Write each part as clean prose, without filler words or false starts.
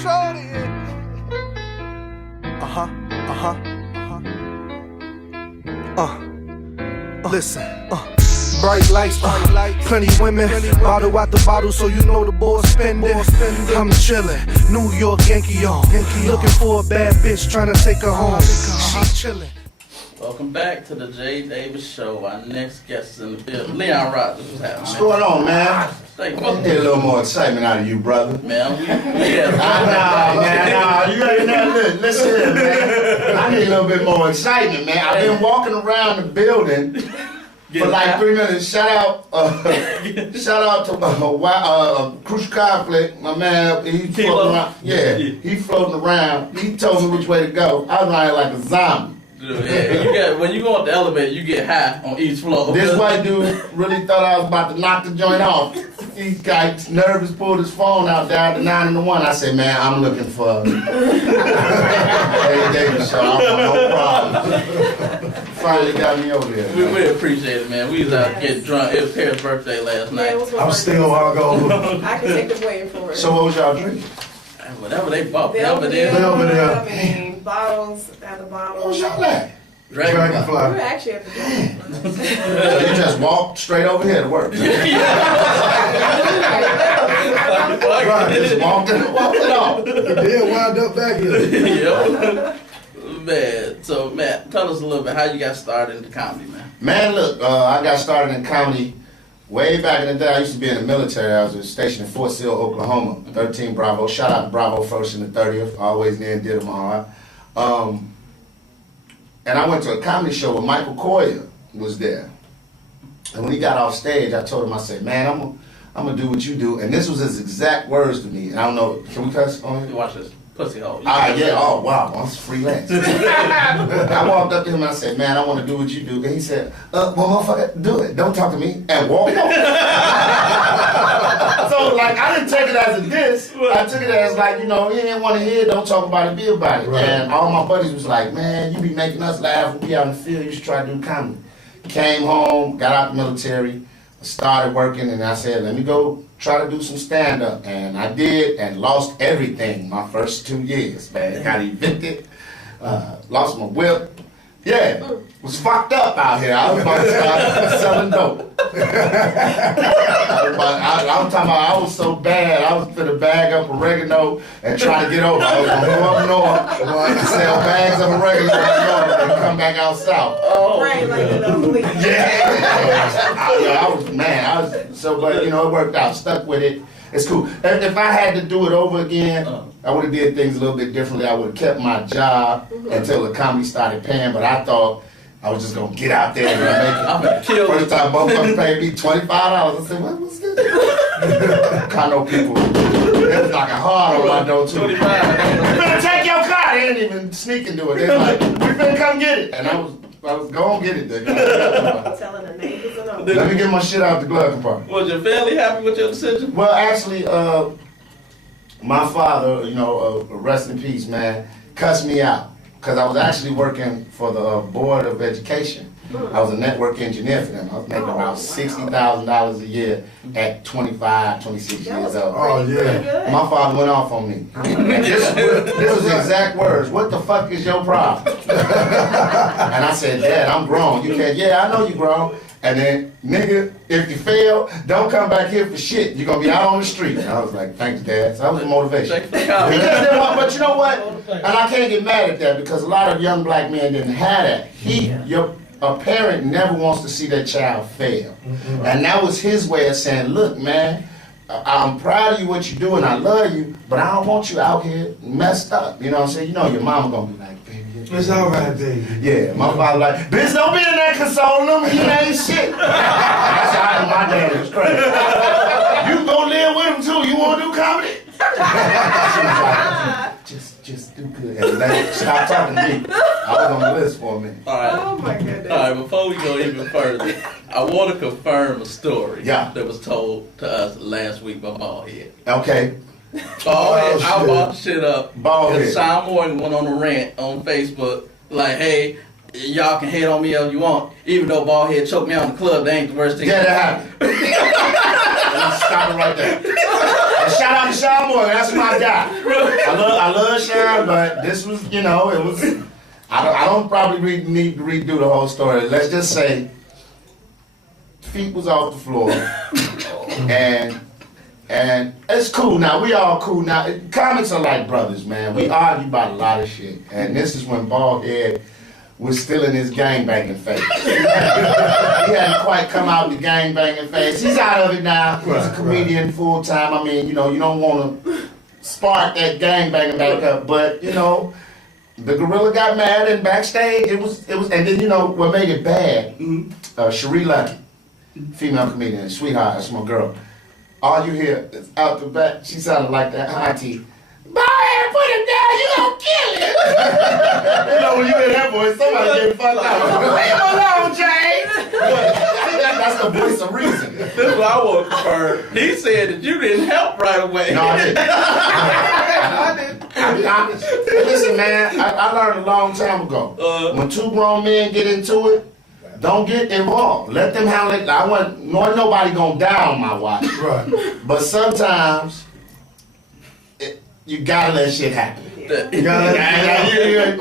controlling it. Listen, bright lights, plenty women, bottle out the bottle, so you know the boy spending. I'm chillin', New York Yankee on, looking for a bad bitch, trying to take her home. She chillin'. Welcome back to the Jay Davis Show. Our next guest is in the building, Leon Rogers. What's happening? What's going on, man? Thank you. Get a little more excitement out of you, brother. Man, Nah, you ready now? Listen here, man. I need a little bit more excitement, man. I've been walking around the building for like 3 minutes. Shout out to Crucial Conflict, my man. He's floating around. Yeah, he's floating around. He told me which way to go. I was riding like a zombie. Yeah, when you go up the elevator, you get high on each floor. This white dude really thought I was about to knock the joint off. He got nervous, pulled his phone out, dialed the 911. I said, man, I'm looking for Jay Davis Show. I want no problem. Finally got me over there. We appreciate it, man. We was out getting drunk. It was Perry's birthday last night. I'm still hungover. I can take the blame for it. So what was y'all drinking? Whatever they bought. Belvedere. Belvedere. I mean, bottles after bottles. What was y'all at? We were Dragonfly. actually at the game. So you just walked straight over here to work? Right. Just walked it off. Then wound up back here. Yep. Man, so Matt, tell us a little bit how you got started into comedy, man. Man, look, I got started in comedy way back in the day. I used to be in the military. I was stationed in Fort Sill, Oklahoma, 13 Bravo. Shout out to Bravo 1st and the 30th. Always near and dear to my heart. And I went to a comedy show where Michael Coyer was there. And when he got off stage, I told him, I said, man, I'm gonna do what you do. And this was his exact words to me. And I don't know, can we cuss on it? Watch this. Pussy hole. Yeah, oh wow, I'm freelance. I walked up to him and I said, man, I want to do what you do. And he said, well, motherfucker, do it. Don't talk to me. And walk off. So, like, I didn't take it as a diss. I took it as, like, you know, he didn't want to hear it, don't talk about it, be about it. Right. And all my buddies was like, man, you be making us laugh. We be out in the field, you should try to do comedy. Came home, got out the military, started working, and I said, let me go try to do some stand-up. And I did, and lost everything my first 2 years, man. Got evicted, lost my whip. Yeah, was fucked up out here. I was about to start selling dope. I'm talking about, I was so bad, I was finna bag up oregano and try to get over. I was gonna go up north, sell bags of oregano up north, and come back out south. Right, like, you know, please. I was, but you know, it worked out. Stuck with it. It's cool. If I had to do it over again, I would have did things a little bit differently. I would have kept my job until the comedy started paying, but I thought I was just going to get out there and make it. First time both of them paid me $25. I said, what's this? Condo people, it was like a hard on my door too. You better take your car. They didn't even sneak into it. They were like, we better come get it. And I was going to get it. Telling the neighbors and all. Let me get my shit out the glove compartment. Was your family happy with your decision? Well, actually, my father, you know, rest in peace, man, cussed me out. Because I was actually working for the Board of Education. I was a network engineer for them. I was making about $60,000 a year at 25, 26 years old. Oh, yeah. My father went off on me. This was the exact words. What the fuck is your problem? And I said, Dad, I'm grown. You can't, yeah, I know you grown. And then, nigga, if you fail, don't come back here for shit. You're going to be out on the street. And I was like, thanks, Dad. So that was a motivation. But you know what? And I can't get mad at that because a lot of young black men didn't have that. A parent never wants to see their child fail. And that was his way of saying, look, man, I'm proud of you, what you do, and I love you, but I don't want you out here messed up. You know what I'm saying? You know your mama going to be like, it's all right, baby. yeah, my father like, bitch, don't be in there consoling him. He ain't shit. That's how my dad was crazy. You go live with him too. You want to do comedy? She was like, just do good. And then stop talking to me. I was on the list for a minute. All right. Oh my goodness. All right, before we go even further, I want to confirm a story that was told to us last week by Baldhead. Okay. Baldhead, I bought shit up. Baldhead. And Sean Morgan went on a rant on Facebook, like, hey, y'all can hate on me all you want, even though Baldhead choked me out in the club, that ain't the worst thing. Yeah, that happened. Stop it right there. shout out to Sean Morgan. That's my guy. I love Sean, but this was, it was. I don't probably need to redo the whole story. Let's just say, feet was off the floor, and it's cool now. We all cool now. Comics are like brothers, man. We argue about a lot of shit, and this is when Baldhead was still in his gangbanging phase. He hadn't quite come out the gangbanging phase. He's out of it now. He's a comedian full time. I mean, you don't want to spark that gangbanging back up, but the gorilla got mad and backstage it was, and then what made it bad? Cherie Lucky, female comedian, sweetheart, that's my girl. All you hear is out the back. She sounded like that auntie. Baldhead, put him down, you gonna kill him. When you hear that voice, somebody get fucked out. Leave him alone, James. That's the voice of reason. This is what I want to confirm. He said that you didn't help right away. No, I didn't. I did. Listen, man, I learned a long time ago. When two grown men get into it, don't get involved. Let them handle it. Nobody gonna die on my watch. Right. But sometimes you gotta let shit happen.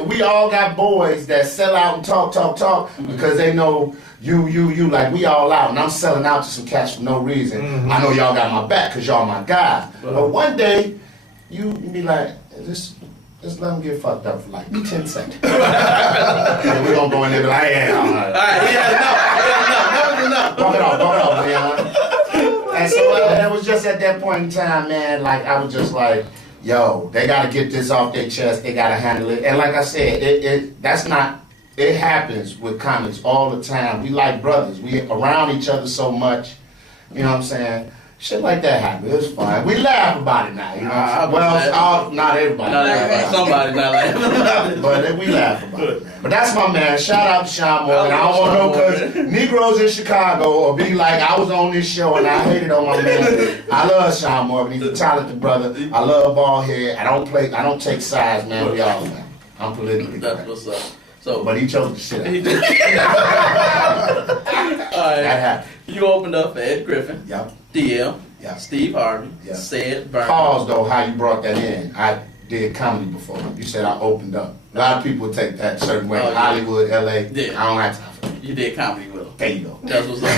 We all got boys that sell out and talk because they know you like we all out and I'm selling out to some cats for no reason. I know y'all got my back because y'all my guys. But one day you be like, just let them get fucked up for like 10 seconds. And we gonna go in there and be like, yeah, all right. That was enough. Bump it off, man. And so it was just at that point in time, man, like I was just like, yo, they gotta get this off their chest, they gotta handle it. And like I said, it happens with comics all the time. We like brothers. We around each other so much. You know what I'm saying? Shit like that happens. It's fine. We laugh about it now. You know? Not everybody. Not everybody. Somebody's not laughing about it. But we laugh about it, man. But that's my man. Shout out to Sean Morgan. I don't want to know because Negroes in Chicago or be like, I was on this show and I hated on my man. I love Sean Morgan. He's a talented brother. I love Baldhead. I don't take sides, man. We all, man. I'm politically correct. That's what's up. So, But he chose the shit out. He did. All right. That happened. You opened up for Ed Griffin, Yep. DL, Yep. Steve Harvey, Yep. Sid Burns. Pause though, how you brought that in. I did comedy before. You said I opened up. A lot of people take that a certain way. Oh, yeah. Hollywood, LA. Yeah. I don't have time for that. You did comedy with him. There you go. That's what's up.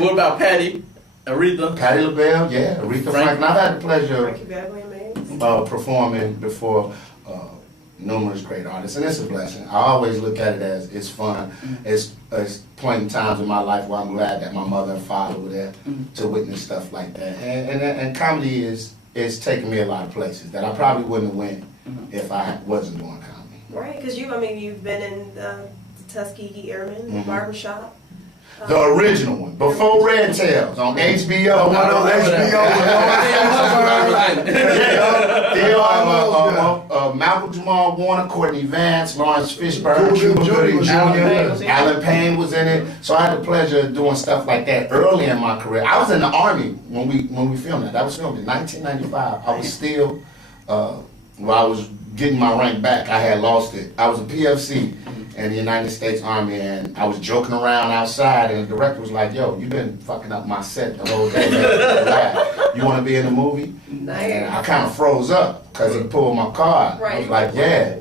What about Patty, Aretha? Patti LaBelle, yeah. Aretha Franklin. I've had the pleasure Frankie Beverly Mays. of performing before numerous great artists, and it's a blessing. I always look at it as it's fun. It's point in times in my life where I'm glad that my mother and father were there to witness stuff like that. And comedy is taking me a lot of places that I probably wouldn't have went if I wasn't doing comedy. Right, because you've been in the Tuskegee Airmen Barbershop. The original one, before Red Tails on HBO. One on HBO. Malcolm Jamal Warner, Courtney Vance, Lawrence Fishburne, Cuba Gooding Jr., Alan Payne was in it. So I had the pleasure of doing stuff like that early in my career. I was in the Army when we filmed that. That was filmed in 1995. I was still, I was getting my rank back. I had lost it. I was a PFC in the United States Army, and I was joking around outside, and the director was like, yo, you've been fucking up my set the whole day. You want to be in the movie? Nice. And I kind of froze up because he pulled my card. Right. I was like, yeah.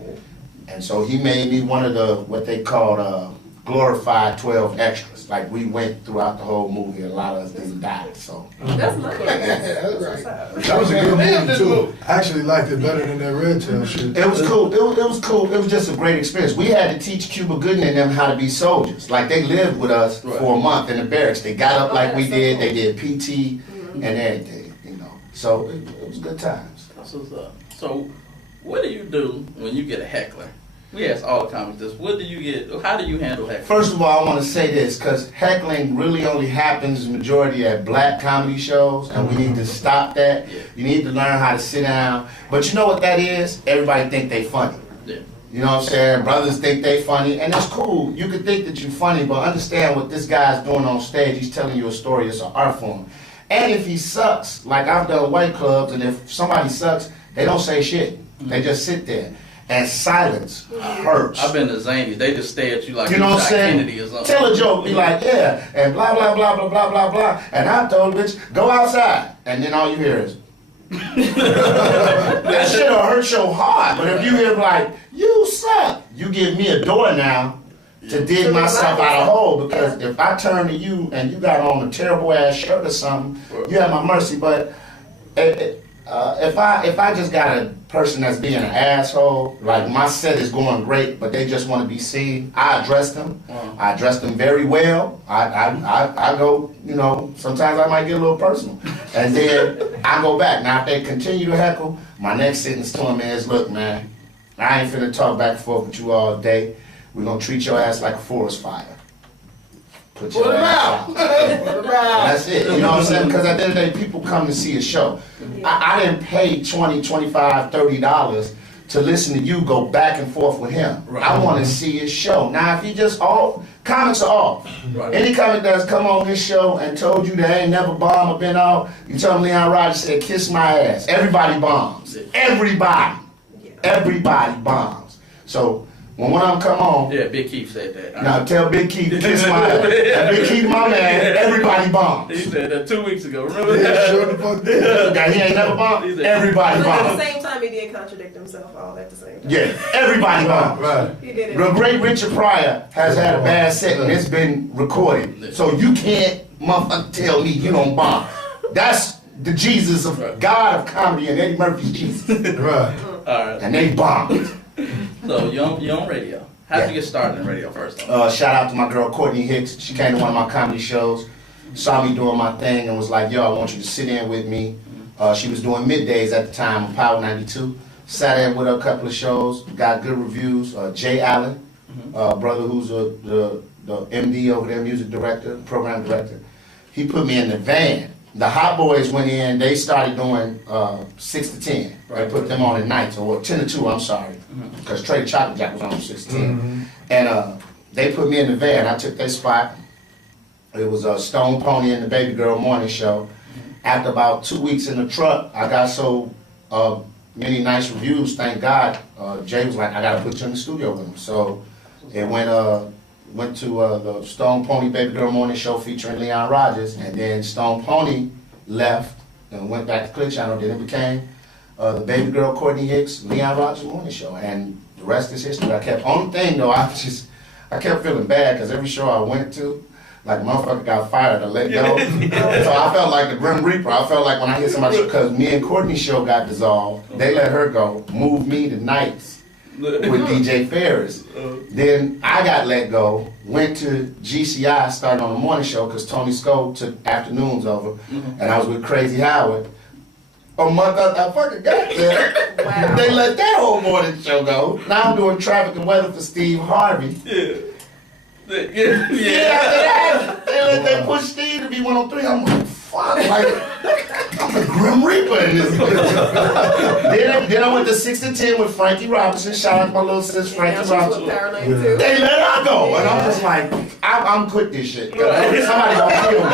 And so he made me one of the, what they called glorified 12 extras. Like we went throughout the whole movie, a lot of us didn't die, so. That's nice. That's right. That was a good movie too. I actually liked it better than that Red Tail shit. It was cool. It was cool. It was just a great experience. We had to teach Cuba Gooding and them how to be soldiers. Like they lived with us for a month in the barracks. They got up like we did. They did PT and everything, you know. So it was good times. That's what's up. So what do you do when you get a heckler? We ask all the comics this. What do you get? How do you handle heckling? First of all, I want to say this because heckling really only happens majority at black comedy shows, and we need to stop that. Yeah. You need to learn how to sit down. But you know what that is? Everybody think they funny. Yeah. You know what I'm saying? Brothers think they funny, and it's cool. You can think that you're funny, but understand what this guy's doing on stage. He's telling you a story. It's an art form. And if he sucks, like I've done white clubs, and if somebody sucks, they don't say shit. They just sit there. And silence hurts. I've been to Zanies. They just stare at you like You know what I'm saying? Kennedy or something. Tell a joke, be like, yeah, and blah, blah, blah, blah, blah, blah, blah. And I told bitch, go outside. And then all you hear is, that shit'll hurt your heart. But if you hear like, you suck, you give me a door now to dig myself out of a hole. Because if I turn to you and you got on a terrible ass shirt or something, you have my mercy. But if I just got a person that's being an asshole, like my set is going great, but they just want to be seen, I address them. I address them very well. I go, you know, sometimes I might get a little personal. And then I go back. Now if they continue to heckle, my next sentence to them is, look man, I ain't finna talk back and forth with you all day. We're gonna treat your ass like a forest fire. Put your ass out. That's it. You know what I'm saying? Because at the end of the day, people come to see a show. I didn't pay $20, $25, $30 to listen to you go back and forth with him. Right. I want to see his show. Now, if he just off, comics are off. Right. Any comic that's come on this show and told you they ain't never bombed or been out, you tell him Leon Rogers said, kiss my ass. Everybody bombs. Everybody. Everybody bombs. So, when one of them come on, yeah, Big Keith said that. Now tell Big Keith to kiss my ass. And Big Keith, my man, everybody bombs. He said that 2 weeks ago. Remember Yeah, that? sure the fuck did. Okay, he ain't never bombed. Everybody But at bombs. the same time, he did contradict himself all at the same time. Yeah, everybody bombs. Right. He did it. The great Richard Pryor has had a bad set and it's been recorded. So you can't motherfucker tell me you don't bomb. That's the Jesus of God of comedy and Eddie Murphy's Jesus. Right. All right. And they bombed. So you're on radio. How'd you get started in radio first? Shout out to my girl Courtney Hicks. She came to one of my comedy shows, saw me doing my thing, and was like, yo, I want you to sit in with me. She was doing middays at the time on Power 92. Sat in with her a couple of shows, got good reviews. Jay Allen, brother who's the MD over there, music director, program director. He put me in the van. The Hot Boys went in, they started doing 6 to 10. Right. They put them on at nights, or 10 to 2, I'm sorry. Because Trey the Chocolate Jack was on 6 to 10. And they put me in the van. I took their spot. It was Stone Pony and the Baby Girl morning show. After about 2 weeks in the truck, I got so many nice reviews, thank God. Jay was like, I got to put you in the studio with him. So it went to the Stone Pony Baby Girl morning show featuring Leon Rogers, and then Stone Pony left and went back to Clear Channel. Then it became the Baby Girl Courtney Hicks Leon Rogers morning show, and the rest is history. Only thing though, I kept feeling bad because every show I went to, like motherfucker got fired or let go. So I felt like the Grim Reaper. I felt like when I hit somebody, because me and Courtney's show got dissolved, they let her go, moved me to nights with DJ Ferris. Then I got let go, went to GCI, started on the morning show because Tony Scope took afternoons over, and I was with Crazy Howard. A month after I fucking got there, Wow. they let that whole morning show go. Now I'm doing traffic and weather for Steve Harvey. Yeah. They pushed Steve to be 103. I'm like, fuck, like, I'm the Grim Reaper in this bitch. then I went to 6 to 10 with Frankie Robinson. Shout out to my little sis, Frankie Robinson. They let her go, and I'm just like, I'm quit this shit. Somebody gonna kill me.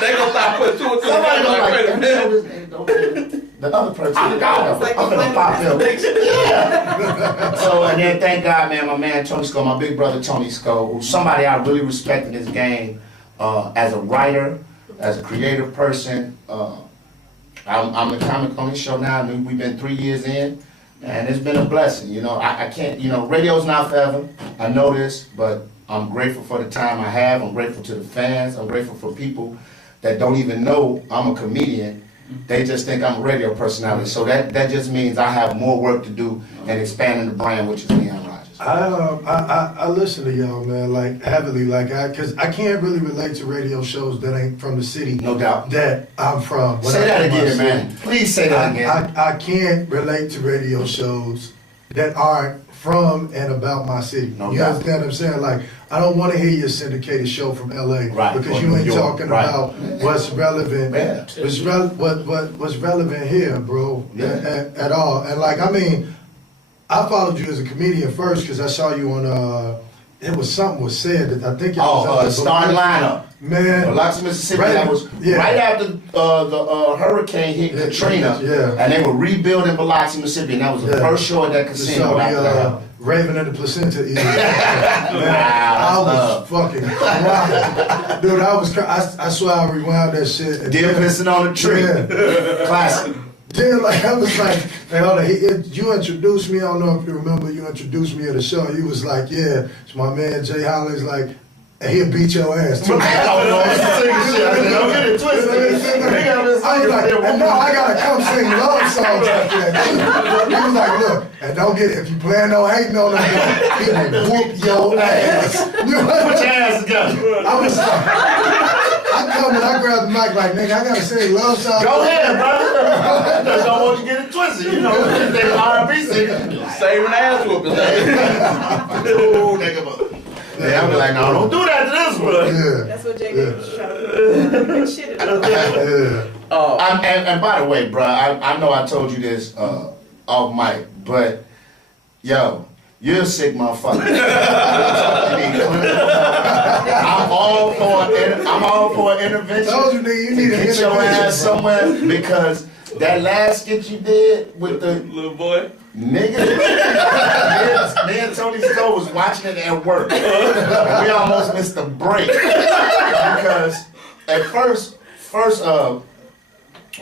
They gonna start putting two and two Somebody gonna like, together. let me show this nigga, don't kill me. The other person, I'm gonna pop him. Yeah. So, and then thank God, man, my man Tony Sco, my big brother Tony Sco, who's somebody I really respect in this game as a writer, as a creative person. I'm the comic on this show now. We've been 3 years in, and it's been a blessing. You know, I can't, you know, radio's not forever. I know this, but I'm grateful for the time I have. I'm grateful to the fans. I'm grateful for people that don't even know I'm a comedian. They just think I'm a radio personality. So that just means I have more work to do in expanding the brand, which is Leon Rogers. I listen to y'all, man, like heavily, like because I can't really relate to radio shows that ain't from the city. No doubt. That I'm from. Say that again, man. Please say that again. I can't relate to radio shows that aren't from and about my city. No you doubt. understand what I'm saying? Like, I don't want to hear your syndicated show from LA, right, because you ain't York, talking right. about what's relevant. Yeah. What's relevant here, bro? Yeah. At all. And like, I mean, I followed you as a comedian first because I saw you on. It was something was said that I think. Starting lineup. Man. Biloxi, Mississippi. That was right after the hurricane hit Katrina. Yeah. And they were rebuilding Biloxi, Mississippi. And that was the first show at that casino after that. Raven and the Placenta eating. I was fucking crying. Dude, I swear I rewound that shit. Deer pissing on the tree. Yeah. Classic. Then I was like, hey, hold on, you introduced me, I don't know if you remember, you introduced me at the show. You was like, yeah, it's my man Jay Holland's like, and he'll beat your ass too. I don't get it twisted. I was like, and now I gotta come sing love songs after that. He was like, look, and don't get it, if you plan on hating on him, he will whoop your ass. Put your ass together. I was like, I come and I grab the mic like, nigga, I gotta sing love songs. Go ahead, brother. Just don't want you to get it twisted. You know, they R&B singer. Saving ass whooping. Ooh, nigga. Yeah, I'm like, no, don't do that to this one. Yeah. That's what Jay was trying to do. Shit. And by the way, bro, I know I told you this off mic, but yo, you're a sick motherfucker. I'm all for an intervention. Told you, nigga, you need to get your ass somewhere because that last skit you did with the little boy. Nigga, me and Tony Stowe was watching it at work. And we almost missed the break because at first,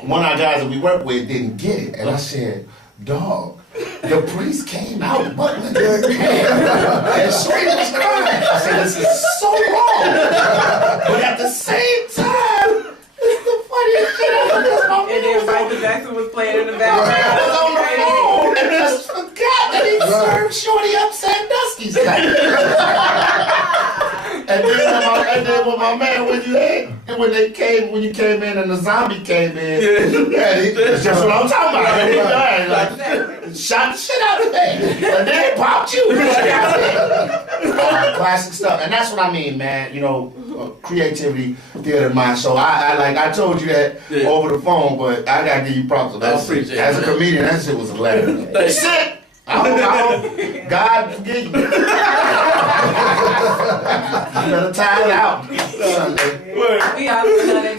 one of our guys that we work with didn't get it, and I said, "Dog, the priest came out buttoning his pants, and Sheree was crying." I said, "This is so wrong," but at the same time, it's the funniest shit ever. And then Michael Jackson was playing in the background. I was on the phone and just forgot that he served Shorty Upset Dusty's And then with my man, when you came in and the zombie came in, that's just what I'm talking about. He shot the shit out of me, and then he popped you. Classic stuff, and that's what I mean, man. You know, creativity, theater, mind. So I told you that over the phone, but I gotta give you props. As a comedian, that shit was hilarious. Shit. I hope God forgive you. You better tie it out. We also know that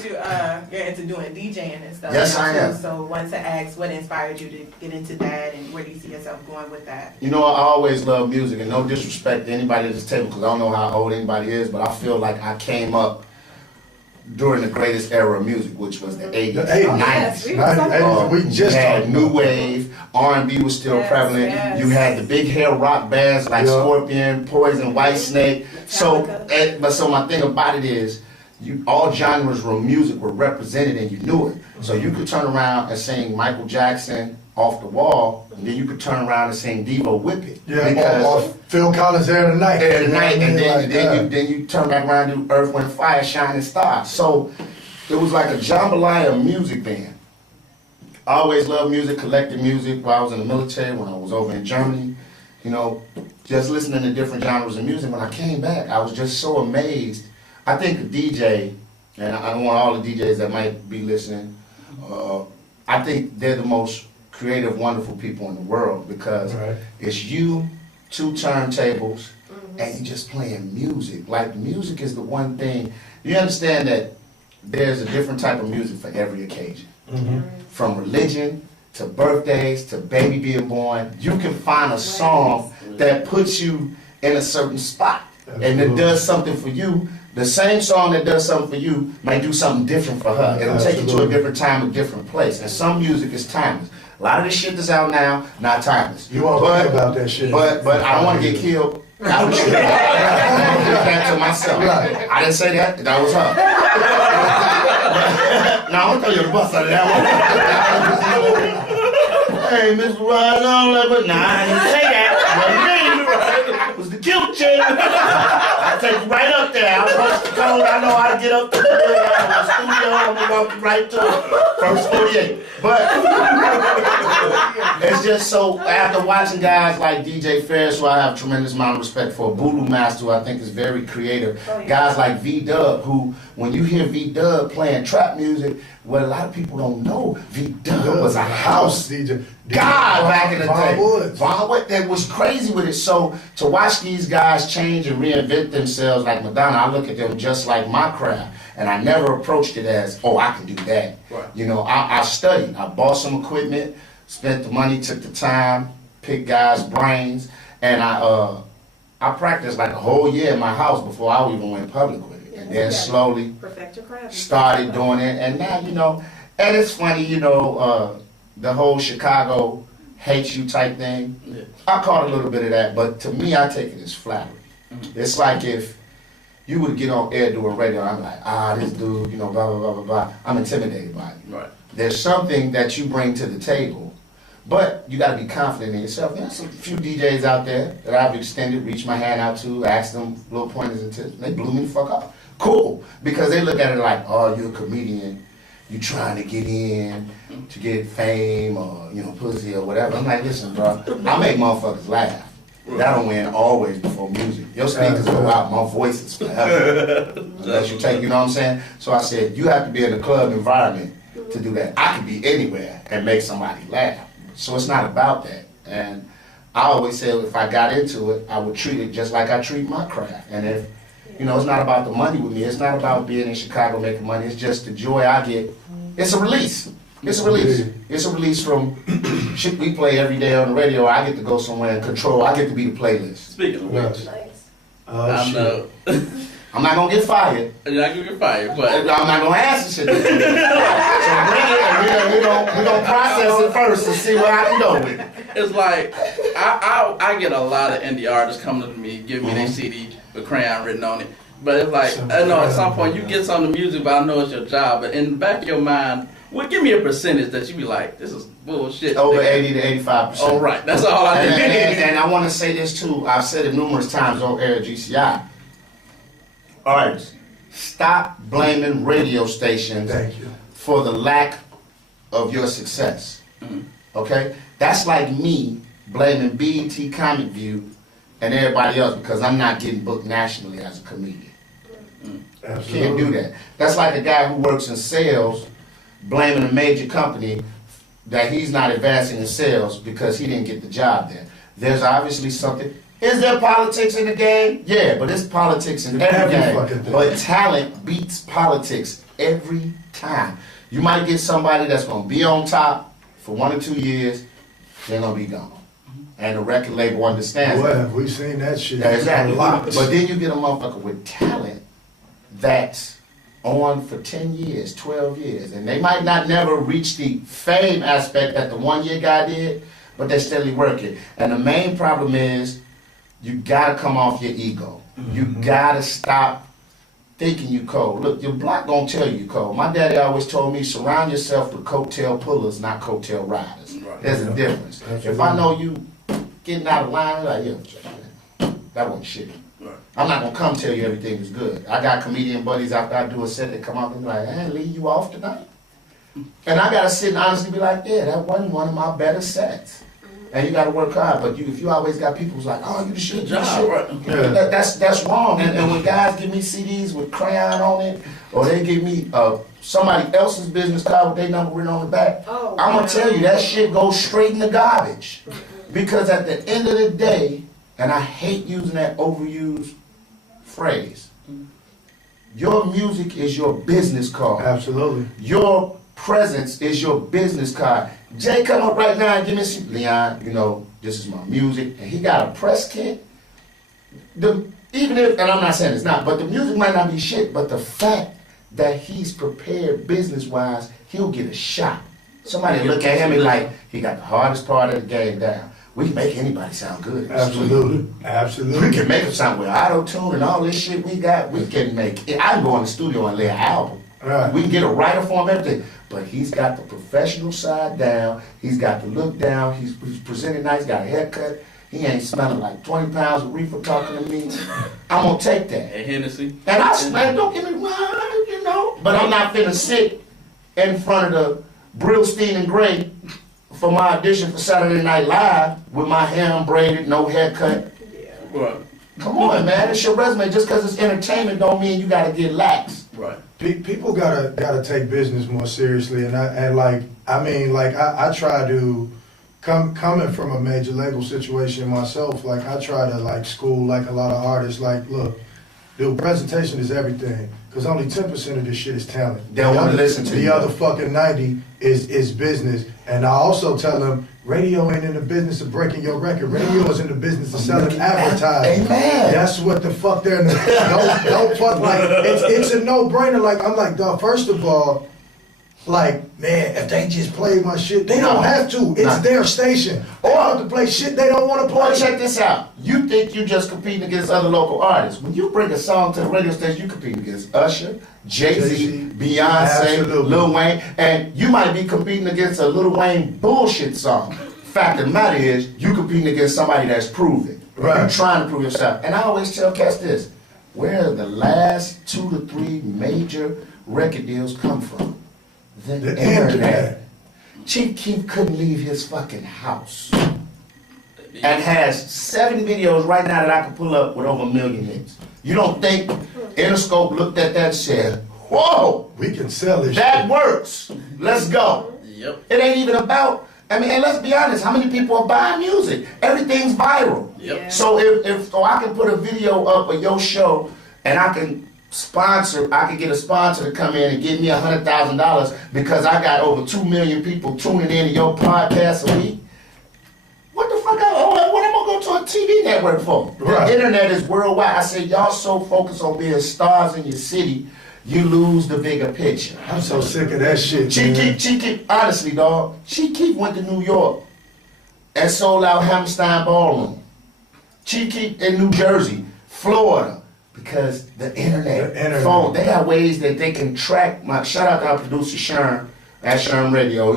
you're into doing DJing and stuff. Yes, I am. So wanted to ask, what inspired you to get into that, and where do you see yourself going with that? You know, I always love music, and no disrespect to anybody at this table, because I don't know how old anybody is, but I feel like I came up during the greatest era of music, which was the 80s, the 80s. 90s. We just had new wave, R&B was still prevalent. Yes. You had the big hair rock bands like Scorpion, Poison, Whitesnake. So my thing about it is, all genres of music were represented and you knew it. So you could turn around and sing Michael Jackson, Off the Wall, and then you could turn around and sing Devo Whip It. Yeah, or Phil Collins There Tonight. And then you turn back around and do Earth, Wind, Fire, Shining Stars. So it was like a jambalaya of music band. I always loved music, collected music while I was in the military, when I was over in Germany. You know, just listening to different genres of music. When I came back, I was just so amazed. I think a DJ, and I want all the DJs that might be listening, I think they're the most creative, wonderful people in the world, because it's you, two turntables, and you're just playing music. Like, music is the one thing. You understand that there's a different type of music for every occasion. From religion to birthdays to baby being born, you can find a song that puts you in a certain spot. And it does something for you. The same song that does something for you might do something different for her. It'll take you to a different time, a different place. And some music is timeless. A lot of this shit that's out now, not timeless. You won't think about that shit. But I don't want to get killed. I would shoot that to myself. I didn't say that. That was her. No, I'm gonna throw you the bus out of that one. Hey, Mr. Ryan, but nah, I didn't say that. It was the guilt chick. I take you right up there. I'll punch the code. I know how to get up to the studio. I'm gonna walk you right to it. First 48. But It's just so, after watching guys like DJ Ferris, who I have a tremendous amount of respect for, Voodoo Master, who I think is very creative, guys like V-Dub, who, when you hear V-Dub playing trap music, what a lot of people don't know, V-Dub was a house DJ. God, back in the day. Von Woods, that was crazy with it. So to watch these guys change and reinvent themselves like Madonna, I look at them just like my craft. And I never approached it as, oh, I can do that. Right. You know, I studied. I bought some equipment, spent the money, took the time, picked guys' brains, and I practiced like a whole year in my house before I even went public with it. And then slowly perfect your craft. Started doing it. And now, you know, and it's funny, you know, the whole Chicago hates you type thing. Yeah. I caught a little bit of that, but to me, I take it as flattery. It's like if you would get on air doing radio, I'm like, this dude, you know, blah, blah, blah, blah, blah. I'm intimidated by it. Right. There's something that you bring to the table, but you got to be confident in yourself. There's a few DJs out there that I've extended, reached my hand out to, asked them little pointers and tips, and they blew me the fuck up. Cool, because they look at it like, oh, you're a comedian, you trying to get in, to get fame or, you know, pussy or whatever. I'm like, listen, bro, I make motherfuckers laugh. That don't win always before music. Your speakers go out, my voice is forever. Unless you take, you know what I'm saying? So I said, you have to be in a club environment to do that. I can be anywhere and make somebody laugh. So it's not about that. And I always said if I got into it, I would treat it just like I treat my craft. And if, you know, it's not about the money with me. It's not about being in Chicago making money. It's just the joy I get. It's a release. It's a release. It's a release from shit we play every day on the radio. I get to go somewhere and control. I get to be the playlist. Speaking of which, Nice. I know. I'm not gonna get fired. You're not gonna get fired, but I'm not gonna answer shit. So bring it and we're gonna process it first and see where I can go with it. it's like I get a lot of indie artists coming up to me, give me their CD with crayon written on it. But it's like, I know at some point you get some of the music, but I know it's your job. But in the back of your mind, well, give me a percentage that you be like, this is bullshit. Over 80 to 85%. Oh, right. That's all I need. And I want to say this too. I've said it numerous times on air at GCI. Artists, stop blaming radio stations for the lack of your success. Okay? That's like me blaming BET Comic View and everybody else because I'm not getting booked nationally as a comedian. Absolutely. Can't do that. That's like a guy who works in sales blaming a major company that he's not advancing in sales because he didn't get the job there. There's obviously something. Is there politics in the game? Yeah, but it's politics in every game. But talent beats politics every time. You might get somebody that's going to be on top for 1 or 2 years, they're going to be gone. And the record label understands that. Well, we've seen that shit. Exactly. A lot. But then you get a motherfucker with talent that's on for 10 years, 12 years. And they might not never reach the fame aspect that the 1 year guy did, but they're steadily working. And the main problem is you gotta come off your ego. You gotta stop thinking you cold. Look, your block gonna tell you cold. My daddy always told me, surround yourself with coattail pullers, not coattail riders. Right. There's a difference. Absolutely. If I know you getting out of line, like, yeah, that wasn't shit. Right. I'm not gonna come tell you everything is good. I got comedian buddies after I do a set that come up and be like, hey, Lee, you off tonight? And I gotta sit and honestly be like, yeah, that wasn't one of my better sets. And you gotta work hard, but if you always got people who's like, oh, you the shit, you the shit. Right. That's wrong. And when guys give me CDs with crayon on it, or they give me somebody else's business card with their number written on the back, Oh, I'm gonna tell you that shit goes straight in the garbage. Because at the end of the day, and I hate using that overused phrase, your music is your business card. Absolutely. Your presence is your business card. Jay, come up right now and give me some. Leon, you know, this is my music. And he got a press kit. Even if, and I'm not saying it's not, but the music might not be shit, but the fact that he's prepared business-wise, he'll get a shot. Somebody look at him and like, he got the hardest part of the game down. We can make anybody sound good. Absolutely. We Absolutely. can make them sound with auto-tune and all this shit we got. We can make it. I can go in the studio and lay an album. Right. We can get a writer for him, everything. But he's got the professional side down. He's got the look down. He's presented nice. Got a haircut. He ain't smelling like 20 pounds of reefer talking to me. I'm going to take that. Hey, Hennessy. And I smell, don't get me wrong, you know. But I'm not finna sit in front of the Brillstein and Gray for my audition for Saturday Night Live with my hair unbraided, no haircut. Right. Come on, man, it's your resume. Just because it's entertainment don't mean you gotta get lax. Right. People gotta take business more seriously, and I try to coming from a major label situation myself. Like I try to like school like a lot of artists. Like, look, dude, presentation is everything. Because only 10% of this shit is talent. They don't want to listen to the you. other fucking 90 is business. And I also tell them, radio ain't in the business of breaking your record. Radio is in the business of selling advertising. Amen. That's what the fuck they're in the, don't fuck, like, it's a no-brainer. Like, I'm like, dog, first of all, like, man, if they just play my shit, they don't have to. It's their station. They don't have to play shit they don't want to play. Well, check this out. You think you just competing against other local artists. When you bring a song to the radio station, you competing against Usher, Jay-Z, Beyonce, absolutely. Lil Wayne, and you might be competing against a Lil Wayne bullshit song. Fact of the matter is, you competing against somebody that's proven. Right. You're trying to prove yourself. And I always tell cats this, where the last 2 to 3 major record deals come from? The internet. Chief Keef couldn't leave his fucking house and has 7 videos right now that I can pull up with over 1 million hits. You don't think Interscope looked at that and said, whoa, We can sell this that shit. works. Let's go. Yep. It ain't even about, I mean, and let's be honest, how many people are buying music? Everything's viral. Yep. So if I can put a video up of your show and I can get a sponsor to come in and give me $100,000 because I got over 2 million people tuning in to your podcast a week. What the fuck? What am I going to go to a TV network for? Right. The internet is worldwide. I said, y'all so focused on being stars in your city, you lose the bigger picture. I'm so sick of that shit, man. Chief Keef, honestly, dog, Chief Keef went to New York and sold out Hammerstein Ballroom. Chief Keef in New Jersey, Florida. Because the internet, phone, they got ways that they can track my, shout out to our producer Sharon, at Sharon Radio,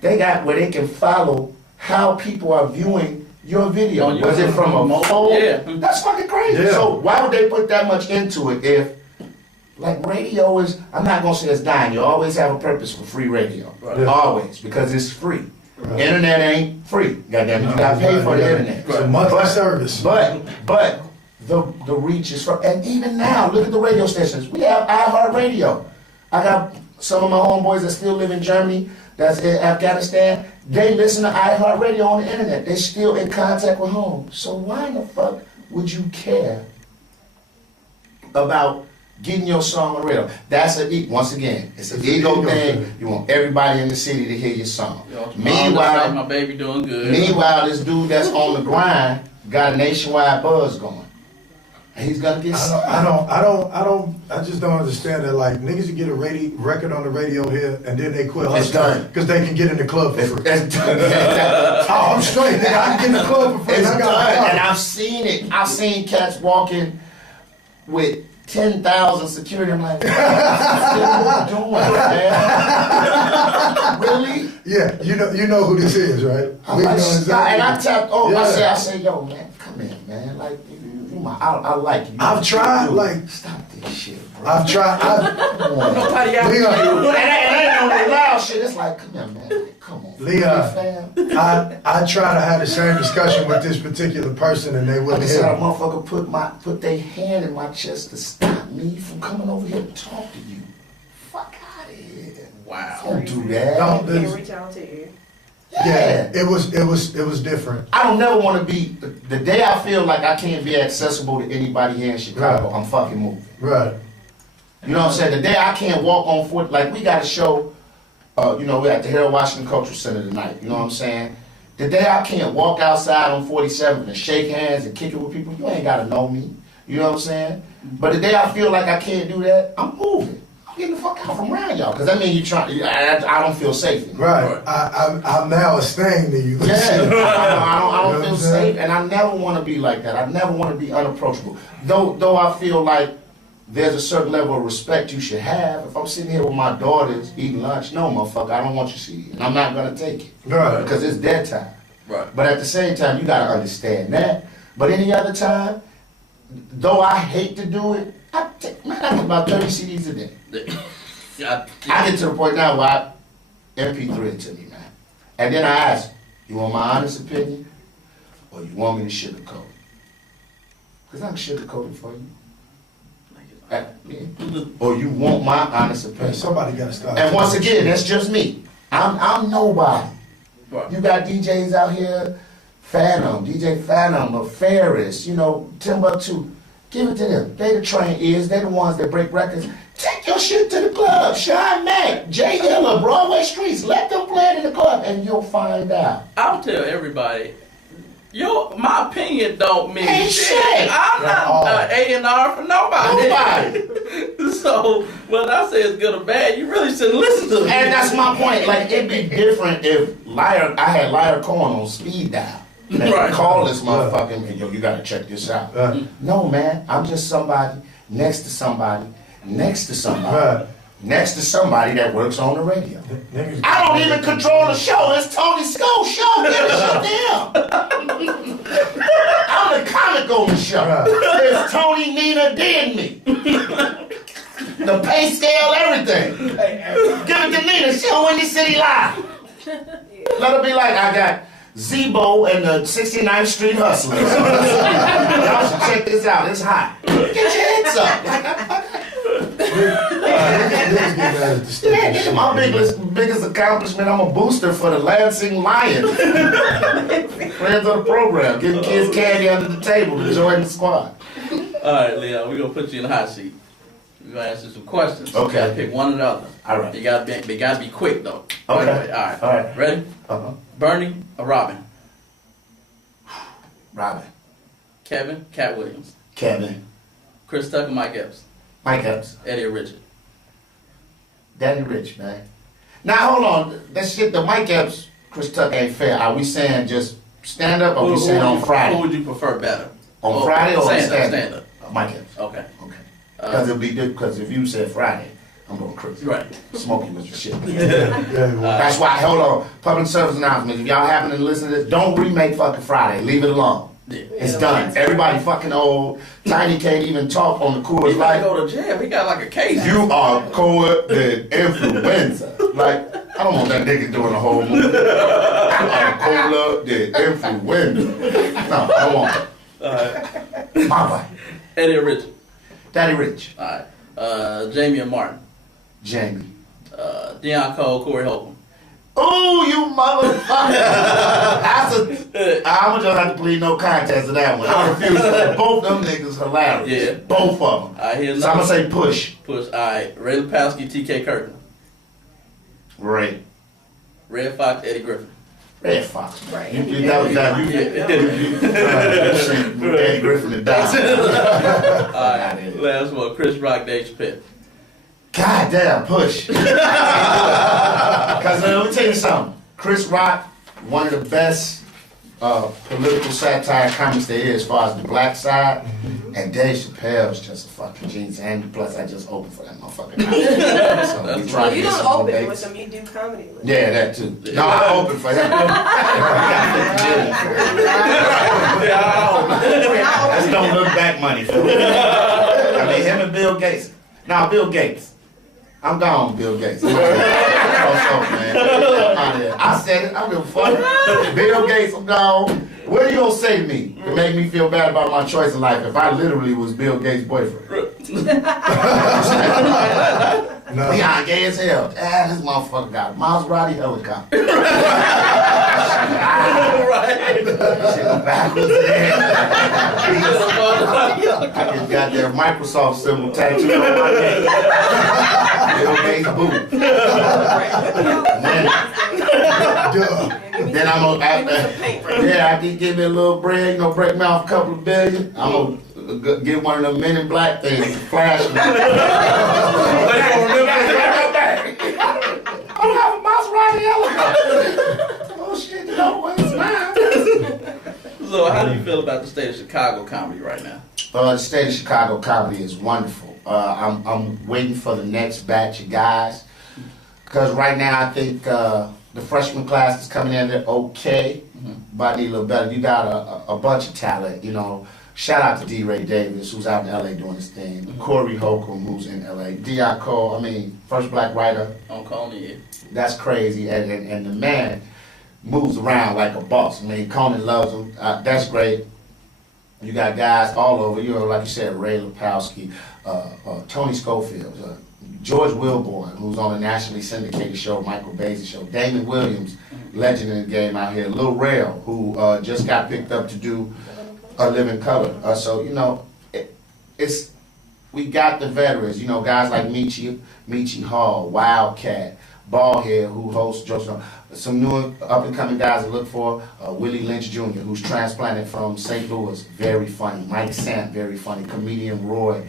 they got where they can follow how people are viewing your video. Was it from a phone? Yeah. That's fucking crazy. Yeah. So why would they put that much into it if, like radio is, I'm not gonna say it's dying, you always have a purpose for free radio. Right. Yeah. Always, because it's free. Right. Internet ain't free, goddamn it, you gotta pay for the internet. It's a monthly service. But the reach is for, and even now, look at the radio stations. We have iHeartRadio. I got some of my homeboys that still live in Germany, that's in Afghanistan. They listen to iHeartRadio on the internet. They're still in contact with home. So why in the fuck would you care about getting your song on the radio? That's once again, it's an ego thing. You want everybody in the city to hear your song. Meanwhile, my baby doing good. Meanwhile, this dude that's on the grind got a nationwide buzz going. And he's gonna get I just don't understand that. Like, niggas can get a record on the radio here, and then they quit It's done. because they can get in the club for free. It's done. Oh, I'm straight, nigga. I can get in the club for free. It's I done. got And I've seen it. I've seen cats walking with 10,000 security. I'm like, what are you doing, man? Really? Yeah, you know who this is, right? I'm We like, know exactly. and I tapped over. Yeah. I say, yo, man, come here, man. Like, I like you. I've tried, Dude, like- stop this shit, bro. I've tried. Nobody out Leon, And I ain't on that loud shit. It's like, come here, man. Come on. Leon, Fam. I try to have the same discussion with this particular person, and they I wouldn't just had a hear me. motherfucker put their hand in my chest to stop me from coming over here to talk to you. Fuck out of here. Wow. Don't do that. Don't- Can't reach out to you. Yeah, it was different. I don't never want to be, the day I feel like I can't be accessible to anybody here in Chicago, Right. I'm fucking moving. Right. You know what I'm saying? The day I can't walk on foot, like we got a show, we're at the Harold Washington Cultural Center tonight, you know what I'm saying? The day I can't walk outside on 47th and shake hands and kick it with people, you ain't gotta know me, you know what I'm saying? But the day I feel like I can't do that, I'm moving. I'm getting the fuck out from around y'all, because that means I don't feel safe anymore. Right. I'm now a stain to you. Yeah, I You know don't what feel I'm saying? safe, and I never want to be like that. I never want to be unapproachable. Though I feel like there's a certain level of respect you should have. If I'm sitting here with my daughters eating lunch, no, motherfucker, I don't want your CD, and I'm not gonna take it Right. because it's dead time. Right. But at the same time, you gotta understand that. But any other time, though I hate to do it, I take about 30 CDs a day. I get to the point now where MP3 it to me, man. And then I ask, you want my honest opinion, or you want me to sugarcoat it? Because I can sugarcoat it for you. Yeah. Or you want my honest opinion. Somebody got to start. And once again, that's just me. I'm nobody. Right. You got DJs out here, Phantom, DJ Phantom, or Ferris, you know, Timbuktu. Give it to them. They the trained ears. They the ones that break records. Take your shit to the club. Sean Mack, Jay Dilla, Broadway Streets. Let them play it in the club, and you'll find out. I'll tell everybody, my opinion don't mean Ain't shit. I'm not A&R for nobody. Nobody. So when I say it's good or bad, you really shouldn't listen to me. And that's my point. Like, it'd be different if I had Liar Cohen on speed dial. And Right. call this motherfucker and yo, you gotta check this out. No, man, I'm just somebody next to somebody, next to somebody, Right. next to somebody that works on the radio. Niggas- I don't even control the show. It's Tony Scott's show. Get the show down. I'm the comic on the show. Right. It's Tony, Nina, then me. The pay scale, everything. Give it to Nina. She on Windy City Live. Let her be like, I got Zebo and the 69th Street Hustlers. Y'all should check this out. It's hot. Get your heads up. Niggas get mad at the station. Yeah, this is my biggest accomplishment. I'm a booster for the Lansing Lions. Friends of the program. Giving kids candy under the table to join the squad. All right, Leon, we're gonna put you in the hot seat. We're gonna ask you some questions. Okay. You gotta pick one or the other. All right. They gotta be quick though. Okay. All right. All right. Ready? Uh-huh. Bernie or Robin? Robin. Kevin, Cat Williams. Kevin. Chris Tucker, Mike Epps. Mike Epps. Eddie or Richard? Daddy Rich, man. Now, hold on. That shit, the Mike Epps, Chris Tucker ain't fair. Are we saying just stand up or we saying on Friday? Who would you prefer better? On Friday or stand up? stand Stand up? up. Mike Epps. Okay. Okay. Because it'll be different. Because if you said Friday, I'm going Chris. Right. Smokey was the shit. Yeah, well, That's why, hold on. Public service announcement. If y'all happen to listen to this, don't remake fucking Friday. Leave it alone. Yeah. It's done. Everybody fucking old. Tiny can't even talk on the Coors He might Light. go to jail. He got like a case. You are cold than influenza. Like, I don't want that nigga doing the whole movie. You are colder than influenza. No, I don't want that. Mama. Eddie or Richard? Daddy Rich. All right. Jamie or Martin? Jamie. Deion Cole, Corey Holcomb. Ooh, you motherfucker. I'm just have to plead no contest to that one. I refuse. Both them niggas hilarious. Yeah. Both of them. I hear So I'm gonna say push. Push. All right. Ray Lepowski, T.K. Kirkland. Ray. Red Fox, Eddie Griffin. Red Fox. Right. That was that. Eddie Griffin and Don. All right. Last one. Chris Rock, Dave Chappelle. God damn, push. Because let me tell you something. Chris Rock, one of the best political satire comics there is as far as the black side. And Dave Chappelle's just a fucking genius. And plus, I just opened for that motherfucker. So we try to You get don't some open debates. with them, you do comedy with them. Yeah, that too. No, I opened for him. That's no look back money for me. I mean, him and Bill Gates. Now, Bill Gates. I'm gone, Bill Gates. I'm out of here. I said it. I don't give a fuck. Bill Gates, I'm gone. What are you gonna say to me to make me feel bad about my choice in life if I literally was Bill Gates' boyfriend? no. Leon gay as hell. This motherfucker got a Maserati helicopter. Shit go backwards there. I just got their Microsoft symbol tattooed on my neck. Bill Gates boot. Then I'm gonna after he give me a little bread, you know, break me off a couple of billion. I'm gonna get one of them Men in Black things, flash me. I don't have a Maserati helicopter. Oh shit, no, it's mine. So how do you feel about the state of Chicago comedy right now? The state of Chicago comedy is wonderful. I'm waiting for the next batch of guys. Because right now I think the freshman class is coming in, they're okay, but I need a little better. You got a bunch of talent, you know. Shout out to D. Ray Davis, who's out in LA doing his thing. Corey Holcomb, who's in LA. D.I. Cole, I mean, first black writer. On Coney, yeah. That's crazy. And the man, moves around like a boss. I mean, Conan loves him. That's great. You got guys all over. You know, like you said, Ray Lapowski, Tony Schofield, George Wilborn, who's on a nationally syndicated show, Michael Basie show, Damon Williams, legend in the game out here, Lil Rel, who just got picked up to do A Living Color. So, you know, we got the veterans, you know, guys like Michi Hall, Wildcat, Ballhead, who hosts jokes. Some new up-and-coming guys to look for, Willie Lynch Jr., who's transplanted from St. Louis, very funny. Mike Sant, very funny. Comedian Roy.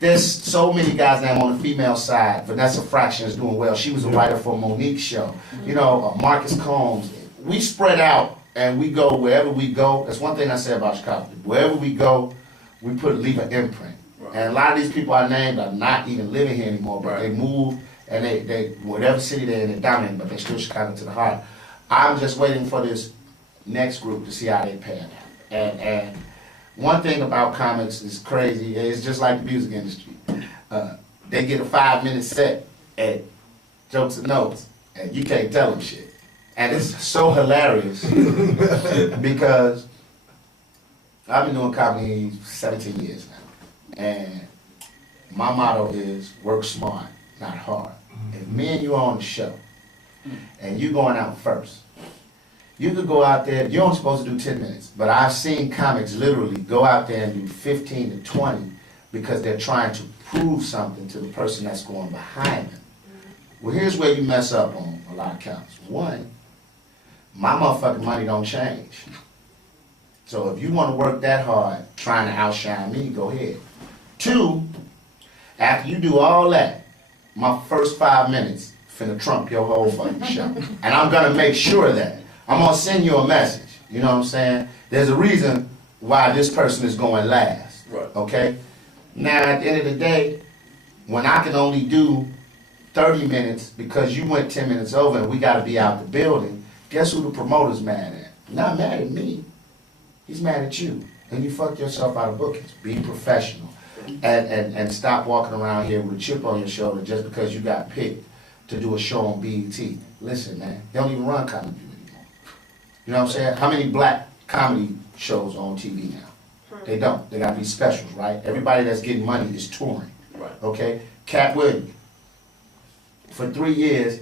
There's so many guys now on the female side. Vanessa Fraction is doing well. She was a writer for Monique's show. You know, Marcus Combs. We spread out and we go wherever we go. That's one thing I say about Chicago. Wherever we go, we leave an imprint. Right. And a lot of these people I named are not even living here anymore, but they moved and they whatever city they're in, they're down in, but they're still Chicago to the heart. I'm just waiting for this next group to see how they pan out. And one thing about comics is crazy. It's just like the music industry. They get a 5-minute set at Jokes and Notes, and you can't tell them shit. And it's so hilarious because I've been doing comedy 17 years now, and my motto is work smart, not hard. If me and you are on the show, and you going out first, you could go out there, you're only supposed to do 10 minutes, but I've seen comics literally go out there and do 15 to 20 because they're trying to prove something to the person that's going behind them. Well, here's where you mess up on a lot of counts. One, my motherfucking money don't change. So if you want to work that hard trying to outshine me, go ahead. Two, after you do all that, my first 5 minutes finna trump your whole fucking show. And I'm gonna make sure of that. I'm gonna send you a message. You know what I'm saying? There's a reason why this person is going last. Right. Okay? Now at the end of the day, when I can only do 30 minutes because you went 10 minutes over and we gotta be out the building, guess who the promoter's mad at? Not mad at me. He's mad at you. And you fucked yourself out of bookings. Be professional. And stop walking around here with a chip on your shoulder just because you got picked to do a show on BET. Listen, man, they don't even run Comedy View anymore. You know what I'm saying? How many black comedy shows on TV now? They don't. They got to be specials, right? Everybody that's getting money is touring. Right. Okay? Cat Williams. For 3 years,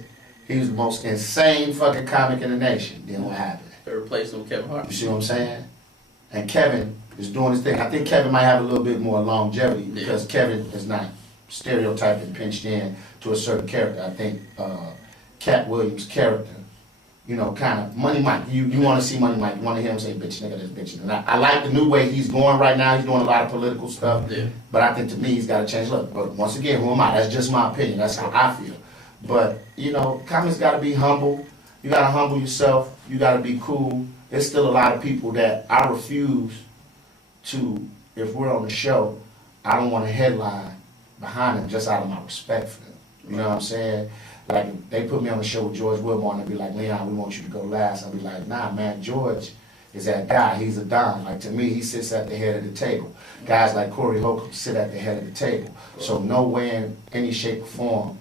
he was the most insane fucking comic in the nation. Then what happened? They replaced him with Kevin Hart. You see what I'm saying? And Kevin is doing his thing. I think Kevin might have a little bit more longevity because Kevin is not stereotyped and pinched in to a certain character. I think Cat Williams' character, you know, kind of Money Mike. You want to see Money Mike. You want to hear him say, bitch, nigga, this bitch. And I like the new way he's going right now. He's doing a lot of political stuff. Yeah. But I think to me, he's got to change. Look, but once again, who am I? That's just my opinion. That's how I feel. But, you know, comics got to be humble. You got to humble yourself. You got to be cool. There's still a lot of people that I refuse to, if we're on the show, I don't want to headline behind them just out of my respect for them. You know what I'm saying? Like, if they put me on the show with George Wilborn and be like, Leon, we want you to go last. I'll be like, nah, man, George is that guy. He's a don. Like, to me, he sits at the head of the table. Guys like Corey Holcomb sit at the head of the table. So no way in any shape or form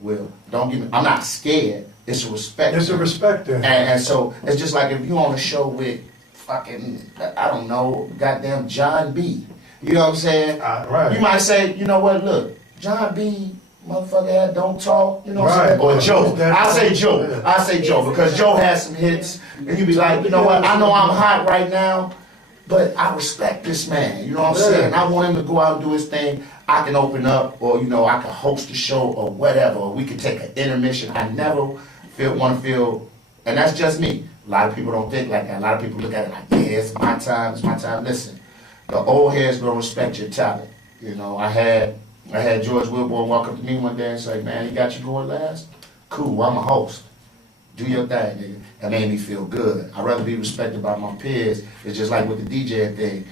will, don't give me, I'm not scared. It's a respect. It's a respect there. And so it's just like if you on a show with fucking, I don't know, goddamn John B. You know what I'm saying? Right. You might say, you know what, look, John B, motherfucker, don't talk, you know what I'm saying? Or Joe. I say Joe. I say Joe because Joe has some hits. And you be like, you know what, I know I'm hot right now, but I respect this man. You know what I'm saying? I want him to go out and do his thing. I can open up, or, you know, I can host a show or whatever, or we can take an intermission. I never want to feel, and that's just me. A lot of people don't think like that. A lot of people look at it like, yeah, it's my time, it's my time. Listen, the old heads gonna respect your talent. You know, I had George Wilborn walk up to me one day and say, man, he got you going last? Cool, I'm a host. Do your thing, nigga. That made me feel good. I'd rather be respected by my peers. It's just like with the DJ thing.